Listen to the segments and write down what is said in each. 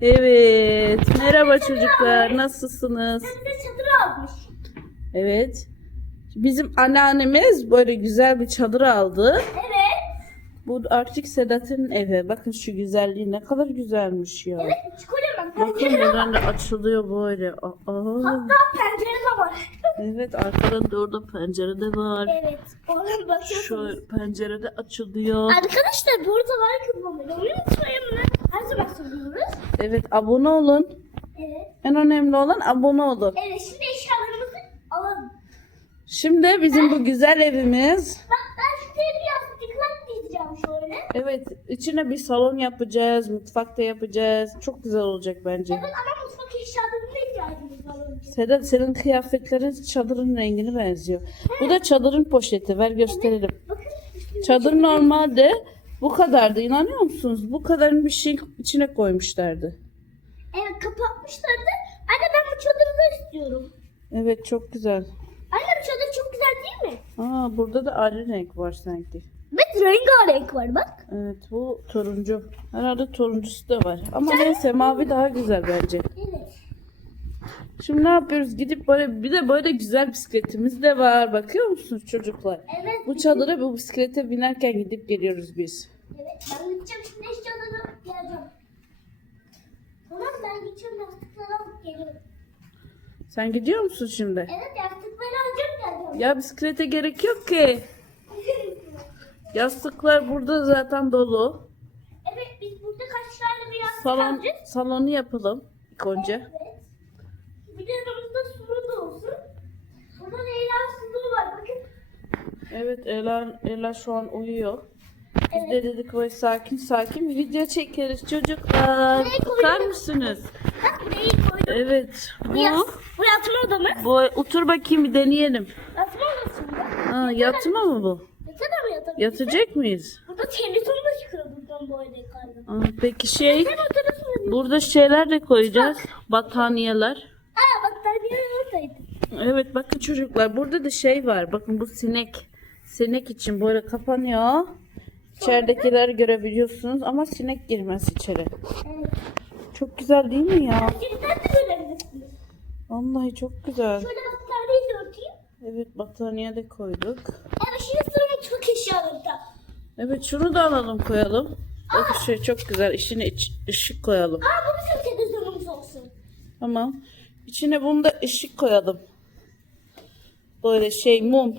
Evet. Merhaba çocuklar. Nasılsınız? De çadır almış. Evet. Bizim anneannemiz böyle güzel bir çadır aldı. Evet. Bu artık Sedat'ın evi. Bakın şu güzelliği ne kadar güzelmiş ya. Evet. Kocaman Bakın pencere var. buradan da açılıyor böyle. Aa. Hatta pencere de var. Evet arkadan da orada pencere de var. Evet. Oradan bakıyorsunuz. Şu pencere de açılıyor. Arkadaşlar burada var kızmamı. Onu unutmayın? Her zaman söylüyoruz. Evet abone olun. Evet. En önemli olan abone olun. Evet şimdi eşyalarımızı alalım. Şimdi bizim bu güzel evimiz. Bak ben size biraz dikkat diyeceğim şöyle. Evet içine bir salon yapacağız. Mutfakta yapacağız. Çok güzel olacak bence. Evet ama mutfak eşyalarına ihtiyacımız var önce. Sedat senin kıyafetlerin çadırın rengine benziyor. Bu da çadırın poşeti. Ver gösterelim. Çadır normalde bu kadardı. İnanıyor musunuz? Bu kadarın bir şey içine koymuşlardı. Evet kapatmışlardı. Anne ben bu çadırı da istiyorum. Evet çok güzel. Anne bu çadır çok güzel değil mi? Aa burada da ayrı renk var sanki. Evet rengarenk var bak. Evet bu turuncu. Herhalde turuncusu da var. Ama neyse mavi daha güzel bence. Şimdi ne yapıyoruz? Gidip böyle bir de böyle güzel bisikletimiz de var. Bakıyor musunuz çocuklar? Evet. Bu çadıra bu bisiklete binerken gidip geliyoruz biz. Evet ben gideceğim şimdi eşyaları geleceğim. Tamam ben gideceğim yastıkları alıp geliyorum. Sen gidiyor musun şimdi? Evet yastıkları alacağım geleceğim. Ya bisiklete gerek yok ki. Yastıklar burada zaten dolu. evet biz burada kaç tane bir yastık Salon alacağız? salonu yapalım ilk önce. Evet. Bir de yanımızda sulu da olsun. Burada Leyla sulu var bakın. Evet Ela, Ela şu an uyuyor. Biz de dedik böyle sakin sakin video çekeriz çocuklar. Nereye Bakar koydun? mısınız? Bak burayı koydum. Evet. Bu, Bu, bu yatma odamız. bu otur bakayım bir deneyelim. Yatma odası mı? Ha, yatma mı bu? Yatsana mı yatalım? Yatacak mıyız? Burada televizyon da çıkıyor buradan böyle yukarıdan. Aa, peki şey Sen oturursun. burada şeyler de koyacağız. Battaniyeler. Aa bak ben bir oradaydım. Evet bakın çocuklar burada da şey var. Bakın bu sinek. Sinek için böyle kapanıyor. İçeridekiler görebiliyorsunuz ama sinek girmez içeri. Evet. Çok güzel değil mi ya? De görebilirsiniz. Vallahi çok güzel. Şöyle battaniyeyi de örteyim. Evet battaniye de koyduk. Evet şimdi sıra mutfak eşyalarında. Evet şunu da alalım koyalım. Bakın şey çok güzel. İçine iç- ışık koyalım. Aa bu bizim televizyonumuz olsun. Tamam. İçine bunu da ışık koyalım. Böyle şey mum.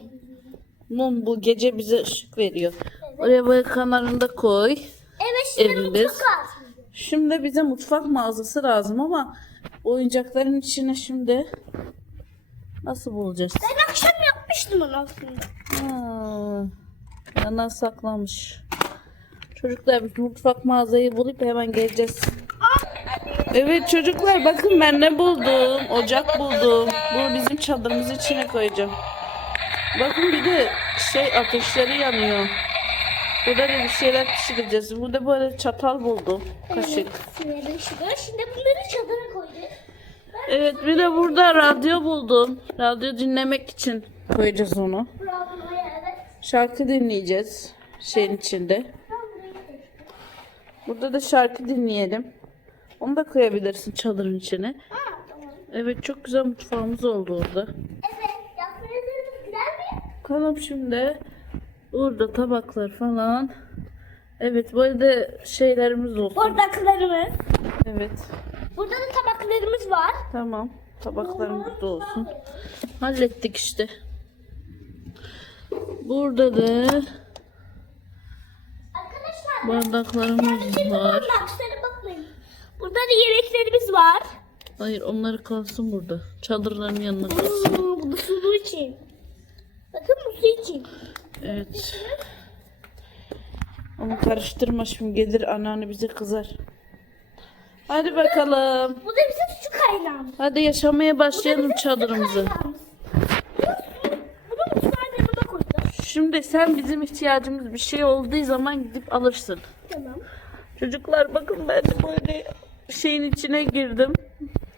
Mum bu gece bize ışık veriyor. Oraya böyle kenarında koy. Evet şimdi Evimiz. Şimdi bize mutfak mağazası lazım ama oyuncakların içine şimdi nasıl bulacağız? Ben akşam yapmıştım onu aslında. Ha, yana saklamış. Çocuklar biz mutfak mağazayı bulup hemen geleceğiz. Evet çocuklar bakın ben ne buldum. Ocak buldum. Bunu bizim çadırımız içine koyacağım. Bakın bir de şey ateşleri yanıyor. Burada da bir şeyler pişireceğiz. Burada böyle çatal buldum. Kaşık. Şurada. Şimdi bunları çadıra koyacağız. Evet bir de burada radyo buldum. Radyo dinlemek için koyacağız onu. Evet. Şarkı dinleyeceğiz şeyin içinde. Burada da şarkı dinleyelim. Onu da koyabilirsin çadırın içine. Evet çok güzel mutfağımız oldu orada. Evet. Bakalım şimdi. Burada tabaklar falan. Evet böyle şeylerimiz olsun. Bardaklarımız. Evet. Burada da tabaklarımız var. Tamam. Tabaklarımız da olsun. Hallettik işte. Burada da Arkadaşlar. bardaklarımız var. bardaklara bakmayın. Burada da yemeklerimiz var. Hayır onları kalsın burada. Çadırların yanına kalsın. Hmm, bu da için. Bakın bu su için. Evet. Onu karıştırma şimdi gelir anneanne bize kızar. Hadi bakalım. Bu da bizim su kaynağımız. Hadi yaşamaya başlayalım çadırımızı. Şimdi sen bizim ihtiyacımız bir şey olduğu zaman gidip alırsın. Tamam. Çocuklar bakın ben de böyle şeyin içine girdim.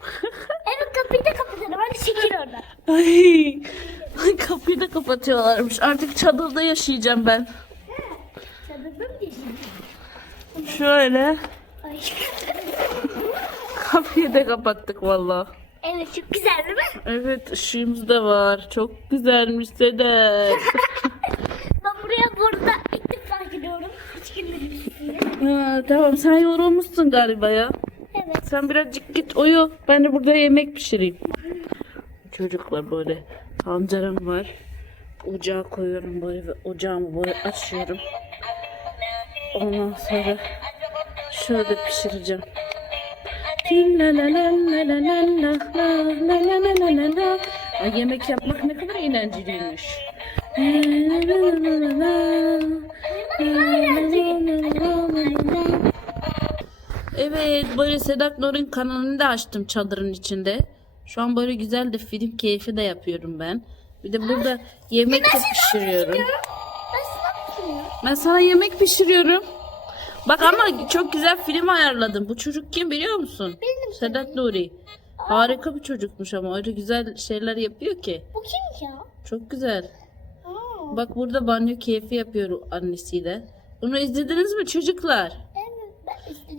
Kapıyı da kapatalım. Hadi çekil oradan. Ay, ay kapıyı da kapatıyorlarmış. Artık çadırda yaşayacağım ben. Çadırda mı geçin? Şöyle. Ay. Kapıyı da kapattık valla. Evet çok güzel değil mi? Evet ışığımız da var. Çok güzelmiş Sedat. Ben buraya burada ilk defa gidiyorum. Hiç girmedim. Ha, tamam sen yorulmuşsun galiba ya. Sen birazcık git uyu. Ben de burada yemek pişireyim. Çocuklar böyle pancarım var. Ocağa koyuyorum böyle ve ocağımı böyle açıyorum. Ondan sonra şöyle pişireceğim. Ay yemek yapmak ne kadar eğlenceliymiş. Evet böyle Sedat Nur'un kanalını da açtım çadırın içinde. Şu an böyle güzel de film keyfi de yapıyorum ben. Bir de burada yemek de pişiriyorum. Ben sana bakıyorum. Ben sana yemek pişiriyorum. Bak ama çok güzel film ayarladım. Bu çocuk kim biliyor musun? Benim Sedat Nuri. Harika bir çocukmuş ama öyle güzel şeyler yapıyor ki. Bu kim ya? Çok güzel. Aa, Bak burada banyo keyfi yapıyor annesiyle. Bunu izlediniz mi çocuklar?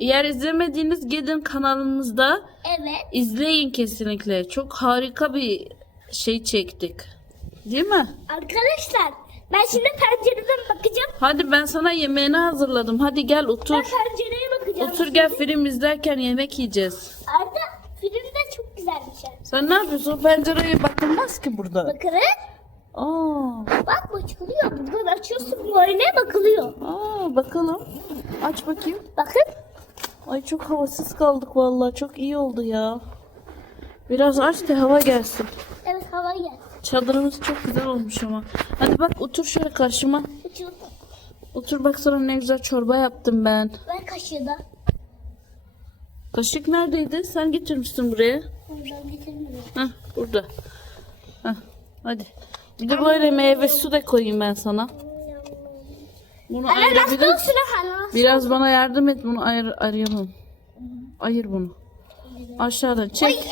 Eğer izlemediğiniz gidin kanalımızda Evet. izleyin kesinlikle. Çok harika bir şey çektik. Değil mi? Arkadaşlar ben şimdi pencereden bakacağım. Hadi ben sana yemeğini hazırladım. Hadi gel Ben otur. pencereye bakacağım. Otur gel film izlerken yemek yiyeceğiz. Arda film de çok güzel bir şey. Sen ne yapıyorsun? Pencereye bakılmaz ki burada. Bakın. Aa, Bak bu çıkılıyor. Buradan açıyorsun böyle bakılıyor. aa bakalım. Aç bakayım. Bakın. Ay çok havasız kaldık vallahi. Çok iyi oldu ya. Biraz aç da hava gelsin. Evet hava geldi. Çadırımız çok güzel olmuş ama. Hadi bak otur şöyle karşıma. Uçurdu. Otur bak sana ne güzel çorba yaptım ben. Ver kaşığı da. Kaşık neredeydi? Sen getirmiştin buraya. Oradan getirmiyorum. Hah burada. Hah hadi. Bir de böyle meyve su da koyayım ben sana. Bunu ayırabilir. Biraz bana yardım et bunu ayır ayıralım. Ayır bunu. Aşağıdan çek.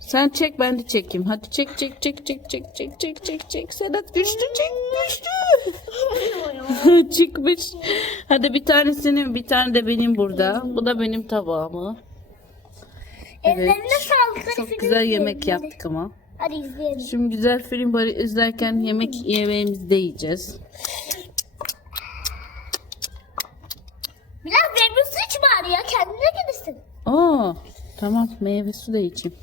Sen çek ben de çekeyim. Hadi çek çek çek çek çek çek çek çek çek. Sedat güçlü çek güçlü. Çıkmış. Hadi bir tanesini bir tane de benim burada. Bu da benim tabağımı. Hadi Çok güzel yemek yaptık ama. Hadi izleyelim. Şimdi güzel film böyle izlerken yemek yemeğimizi de yiyeceğiz. Biraz meyve su iç bari ya. Kendine gelirsin. Aa, tamam meyve su da içeyim.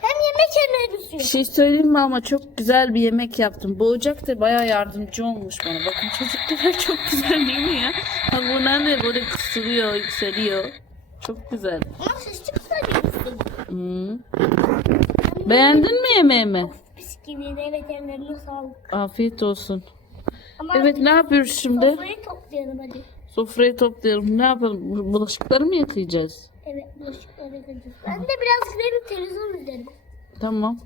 Hem yemek hem meyve Bir suyu. şey söyleyeyim mi ama çok güzel bir yemek yaptım. Bu ocak da bayağı yardımcı olmuş bana. Bakın çocuklar çok güzel değil mi ya? Ha bunlar da böyle kısılıyor, yükseliyor. Çok güzel. Ama ses gelirsin. Hmm. Beğendin mi yemeğimi? De evet ellerine sağlık. Afiyet olsun. Ama Evet ne yapıyoruz şimdi? sofrayı toplayalım hadi. Sofrayı toplayalım. Ne yapalım? Bu- Bulaşıkları mı yıkayacağız? Evet bulaşıkları yıkayacağız. Ben de biraz gidelim televizyon izlerim. Tamam.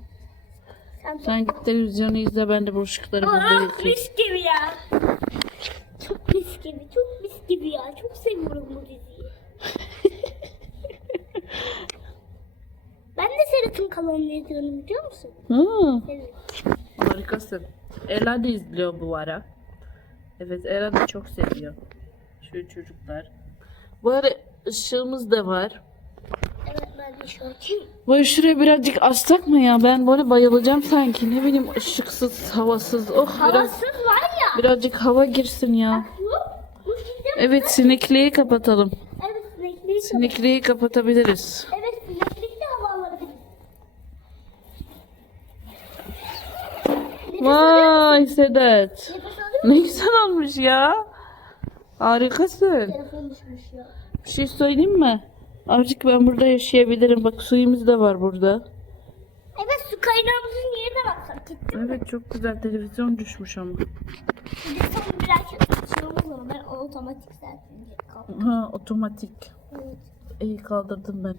Sen Sen git televizyonu izle ben de bulaşıkları burada yıkayayım. mis gibi ya. Çok mis gibi, çok mis gibi ya. Çok seviyorum bu diziyi. Serhat'ın kanalını izliyorum biliyor musun? Hı. Evet. Harikasın. Ela da izliyor bu ara. Evet Ela da çok seviyor. Şu çocuklar. Bu ara ışığımız da var. Evet ben de şu açayım. Böyle şuraya birazcık açsak mı ya? Ben böyle bayılacağım sanki. Ne bileyim ışıksız, havasız. Oh biraz Havasız var ya. birazcık hava girsin ya. Bu, bu. Evet sinekliği kapatalım. Evet sinekliği. Sinekliği kapatabiliriz. Evet sineklik de hava alabilir. Vay Sedat. Ne güzel olmuş ya. Harikasın. Telefon düşmüş ya. Bir şey söyleyeyim mi? Azıcık ben burada yaşayabilirim. Bak suyumuz da var burada. Evet su kaynağımızın yerine bak fark ettin mi? Evet çok güzel televizyon düşmüş ama. Bir de son biraz açıyoruz ama ben otomatik zaten. Ha otomatik. Evet. İyi kaldırdım ben.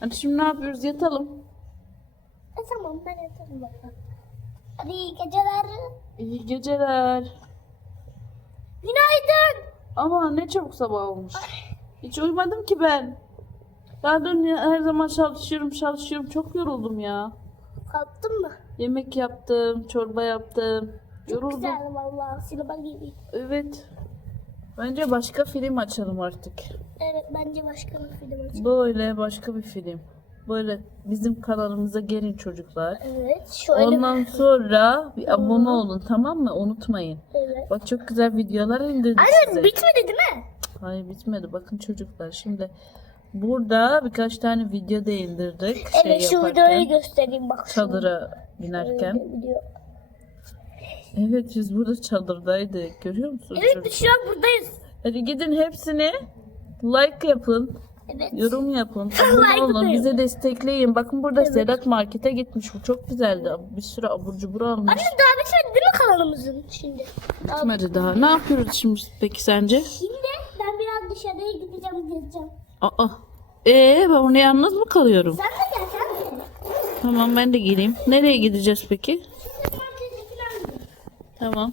Hadi şimdi ne yapıyoruz? Yatalım. E tamam ben yatarım bakalım. Hadi iyi geceler. İyi geceler. Günaydın. Ama ne çabuk sabah olmuş. Hiç uyumadım ki ben. Ben dün her zaman çalışıyorum çalışıyorum. Çok yoruldum ya. Kalktın mı? Yemek yaptım, çorba yaptım. Çok Yoruldum. güzel vallahi sinema gibi. Evet. Bence başka film açalım artık. Evet bence başka bir film açalım. Böyle başka bir film. Böyle bizim kanalımıza gelin çocuklar. Evet şöyle. Ondan sonra bir abone olun tamam mı? Unutmayın. Evet. Bak çok güzel videolar indirdik Anne size. bitmedi değil mi? Hayır bitmedi. Bakın çocuklar şimdi burada birkaç tane video da indirdik. Şey evet şu yaparken, videoyu göstereyim bak. çadıra binerken. Video. Evet biz burada çadırdaydık. Görüyor musunuz? Evet biz şu an buradayız. Hadi gidin hepsini like yapın. Evet. Yorum yapın. Abone olun. Bize destekleyin. Bakın burada Sedat Market'e gitmiş. Bu çok güzeldi. Bir sürü abur cubur almış. Anne daha bitmedi değil mi kanalımızın şimdi? Daha Bitmedi daha. Ne yapıyoruz şimdi peki sence? Şimdi ben biraz dışarıya gideceğim gezeceğim. Aa. Ee ben onu yalnız mı kalıyorum? Sen de gel sen de. Tamam ben de geleyim. Nereye gideceğiz peki? Şimdi markete. Tamam.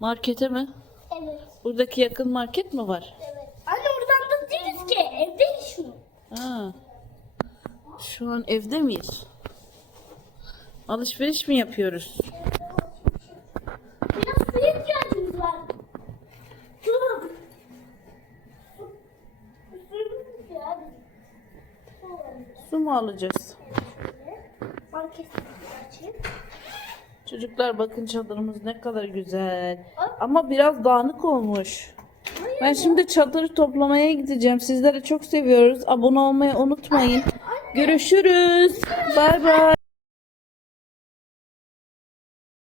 Markete mi? Evet. Buradaki yakın market mi var? Evet. Anne oradan da değiliz ki. Evdeyiz şu. Ha. Şu an evde miyiz? Alışveriş mi yapıyoruz? Biraz suya ihtiyacımız var. Dur. Su mu alacağız? Market açayım. Çocuklar bakın çadırımız ne kadar güzel. Ama biraz dağınık olmuş. Ben şimdi çadırı toplamaya gideceğim. Sizleri çok seviyoruz. Abone olmayı unutmayın. Görüşürüz. Bay bay.